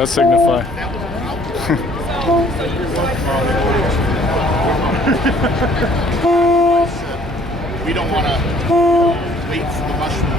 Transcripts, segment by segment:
that signify? We don't want to wait for the mushroom.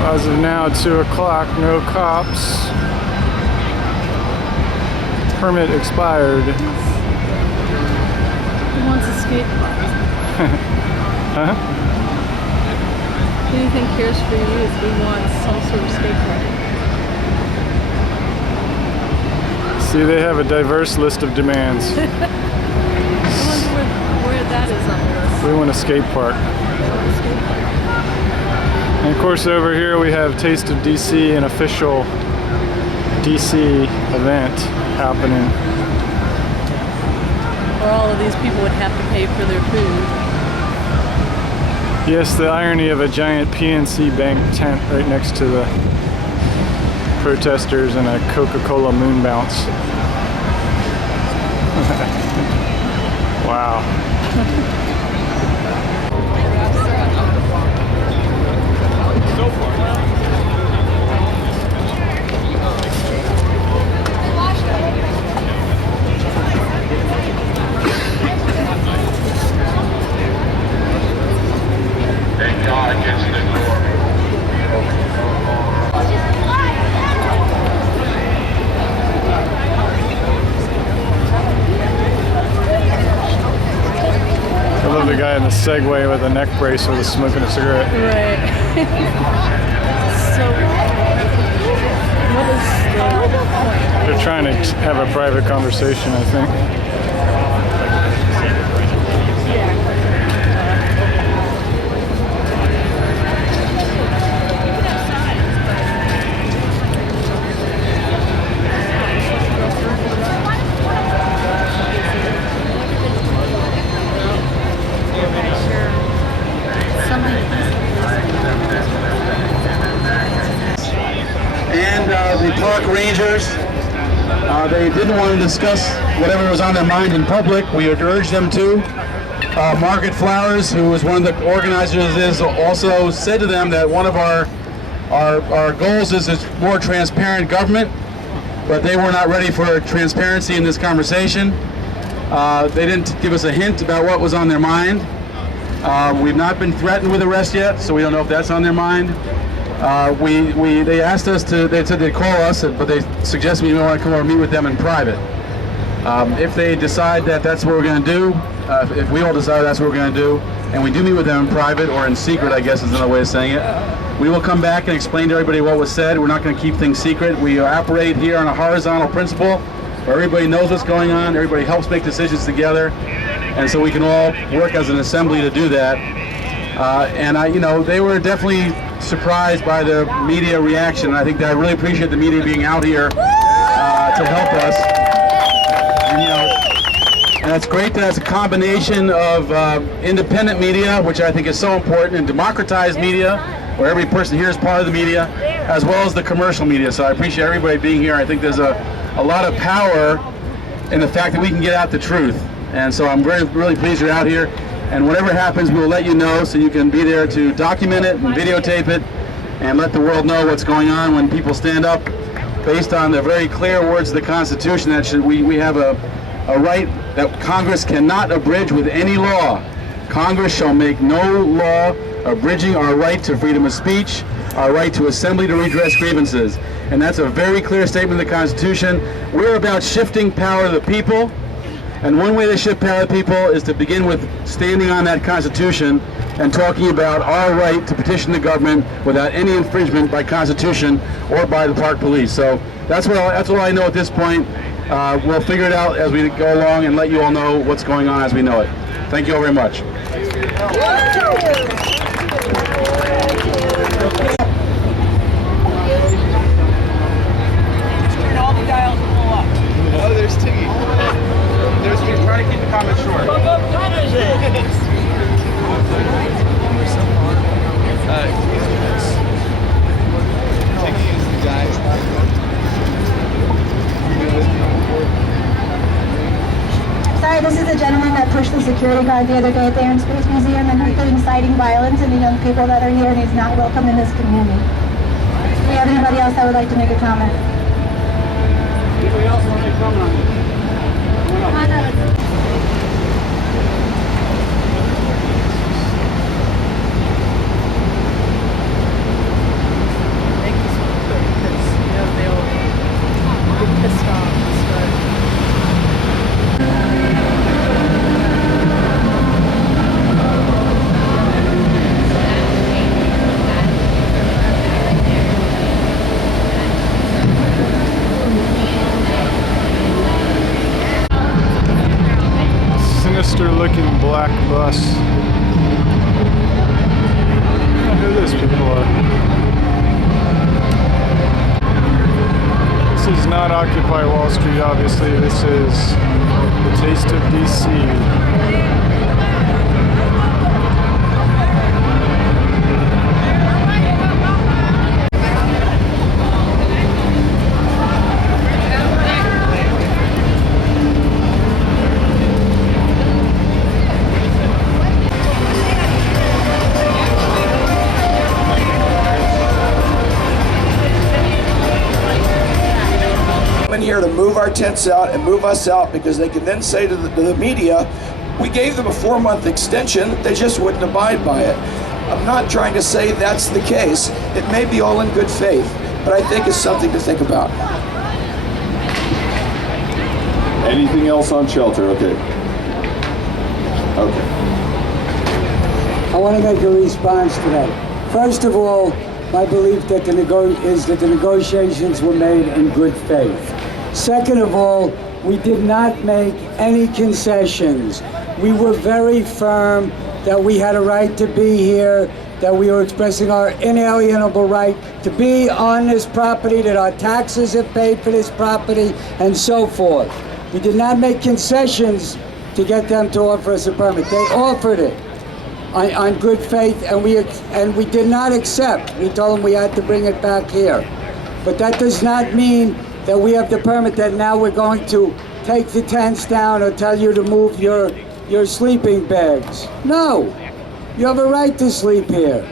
As of now, 2 o'clock, no cops. Permit expired. Who wants a skate park? Huh? Anything cares for you if we want some sort of skate park. See, they have a diverse list of demands. I wonder where that is on the list. We want a skate park. And of course over here we have Taste of DC, an official DC event happening. Where all of these people would have to pay for their food. Yes, the irony of a giant PNC Bank tent right next to the protesters and a Coca-Cola moon bounce. Wow. I love the guy in the Segway with a neck brace with smoking a cigarette. Right. So, what is the point? They're trying to have a private conversation, I think. And the park rangers, they didn't want to discuss whatever was on their mind in public. We had urged them to. Margaret Flowers, who was one of the organizers, is also said to them that one of our goals is more transparent government, but they were not ready for transparency in this conversation. They didn't give us a hint about what was on their mind. We've not been threatened with arrest yet, so we don't know if that's on their mind. They asked us to, they said they'd call us, but they suggested we want to come over and meet with them in private. If they decide that that's what we're going to do, if we all decide that's what we're going to do, and we do meet with them in private or in secret, I guess is another way of saying it, we will come back and explain to everybody what was said. We're not going to keep things secret. We operate here on a horizontal principle where everybody knows what's going on, everybody helps make decisions together, and so we can all work as an assembly to do that. They were definitely surprised by the media reaction. I think that I really appreciate the media being out here to help us. And it's great that it's a combination of independent media, which I think is so important, and democratized media, where every person here is part of the media, as well as the commercial media. So I appreciate everybody being here. I think there's a lot of power in the fact that we can get out the truth. And so I'm really pleased you're out here. And whatever happens, we'll let you know so you can be there to document it and videotape it and let the world know what's going on when people stand up based on the very clear words of the Constitution that we have a right that Congress cannot abridge with any law. Congress shall make no law abridging our right to freedom of speech, our right to assembly to redress grievances. And that's a very clear statement of the Constitution. We're about shifting power to the people, And one way they should prepare people is to begin with standing on that Constitution and talking about our right to petition the government without any infringement by Constitution or by the Park Police. So that's all I know at this point. We'll figure it out as we go along and let you all know what's going on as we know it. Thank you all very much. Oh, there's Tiggy. We're trying to keep the comments short. What time is it? Tiggy is the guy. Sorry, this is the gentleman that pushed the security guard the other day at the Air and Space Museum, and he's been inciting violence in the young people that are here, and he's not welcome in this community. Do you have anybody else that would like to make a comment? Anybody else want to comment on this? Come on up. Sinister looking black bus. I don't know who those people are. This is not Occupy Wall Street, obviously. This is the Taste of DC. Here to move our tents out and move us out, because they can then say to the media, we gave them a 4-month extension, they just wouldn't abide by it. I'm not trying to say that's the case. It may be all in good faith, but I think it's something to think about. Anything else on shelter? Okay. Okay. I want to make a response to that. First of all, my belief that the negotiations were made in good faith. Second of all, we did not make any concessions. We were very firm that we had a right to be here, that we were expressing our inalienable right to be on this property, that our taxes have paid for this property, and so forth. We did not make concessions to get them to offer us a permit. They offered it on good faith, and we did not accept. We told them we had to bring it back here. But that does not mean that we have the permit that now we're going to take the tents down or tell you to move your sleeping bags. No, you have a right to sleep here.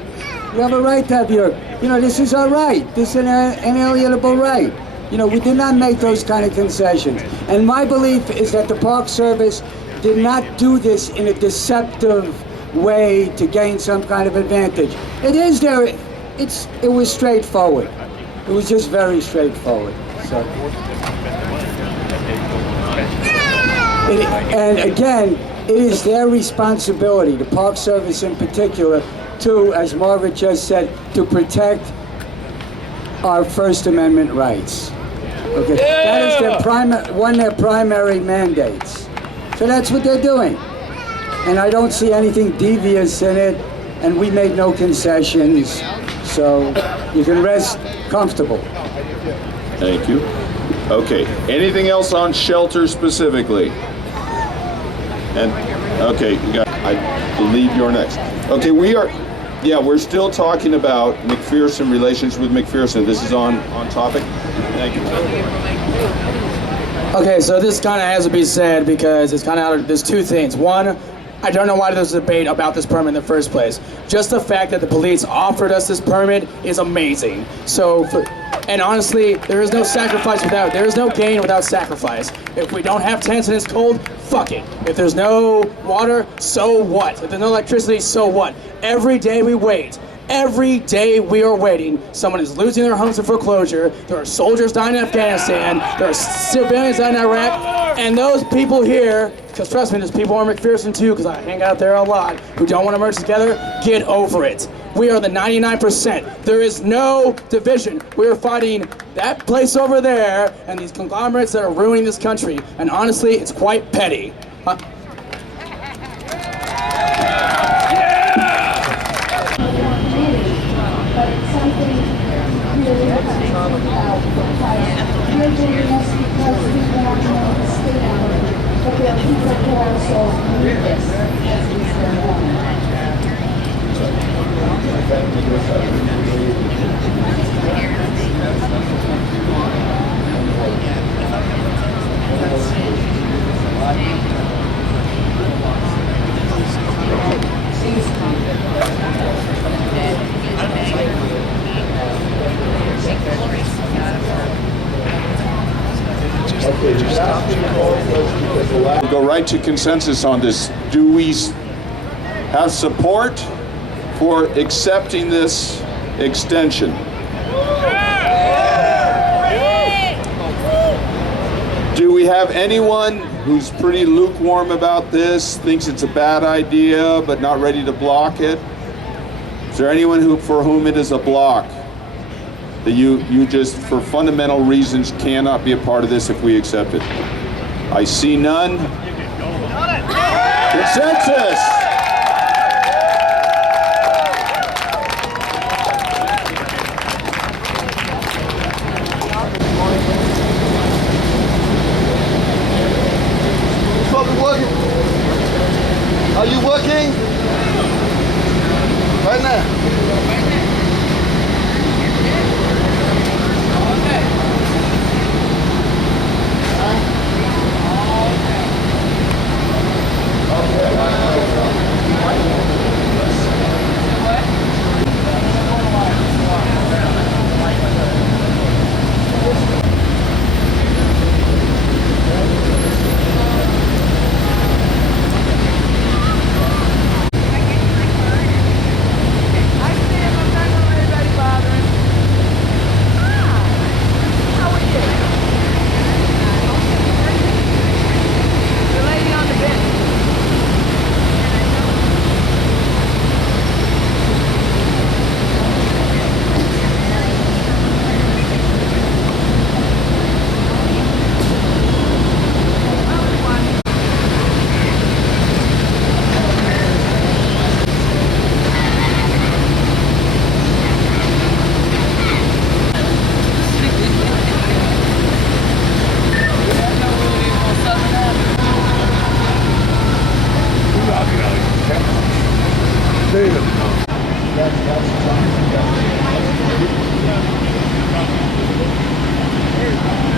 You have a right to have this is our right. This is an inalienable right. We did not make those kind of concessions. And my belief is that the Park Service did not do this in a deceptive way to gain some kind of advantage. It was straightforward. It was just very straightforward. So. And again, it is their responsibility, the Park Service in particular, to, as Margaret just said, to protect our First Amendment rights. Okay, that is one of their primary mandates. So that's what they're doing. And I don't see anything devious in it, and we made no concessions, so you can rest comfortable. Thank you. Okay. Anything else on shelter specifically? And okay, I believe you're next. Okay, we're still talking about McPherson, relations with McPherson. This is on topic. Thank you. Okay, so this kind of has to be said because it's kind of there's two things. One, I don't know why there's a debate about this permit in the first place. Just the fact that the police offered us this permit is amazing. And honestly, there is no sacrifice there is no gain without sacrifice. If we don't have tents and it's cold, fuck it. If there's no water, so what? If there's no electricity, so what? Every day we wait, Every day we are waiting, someone is losing their homes to foreclosure. There are soldiers dying in Afghanistan. There are civilians dying in Iraq. And those people here, because trust me, there's people in McPherson too, because I hang out there a lot, who don't want to merge together, get over it. We are the 99%. There is no division. We are fighting that place over there and these conglomerates that are ruining this country. And honestly, it's quite petty. But it's something really about because you're doing this because we want to stay out, but there are people who also need this as we go on. We'll go right to consensus on this. Do we have support for accepting this extension? Do we have anyone who's pretty lukewarm about this, thinks it's a bad idea, but not ready to block it? Is there anyone for whom it is a block? That you just, for fundamental reasons, cannot be a part of this if we accept it? I see none. Consensus! Are you working? Right now.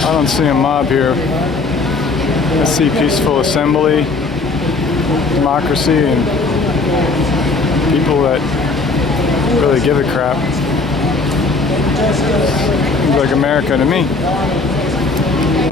I don't see a mob here. I see peaceful assembly, democracy, and people that really give a crap. Seems like America to me.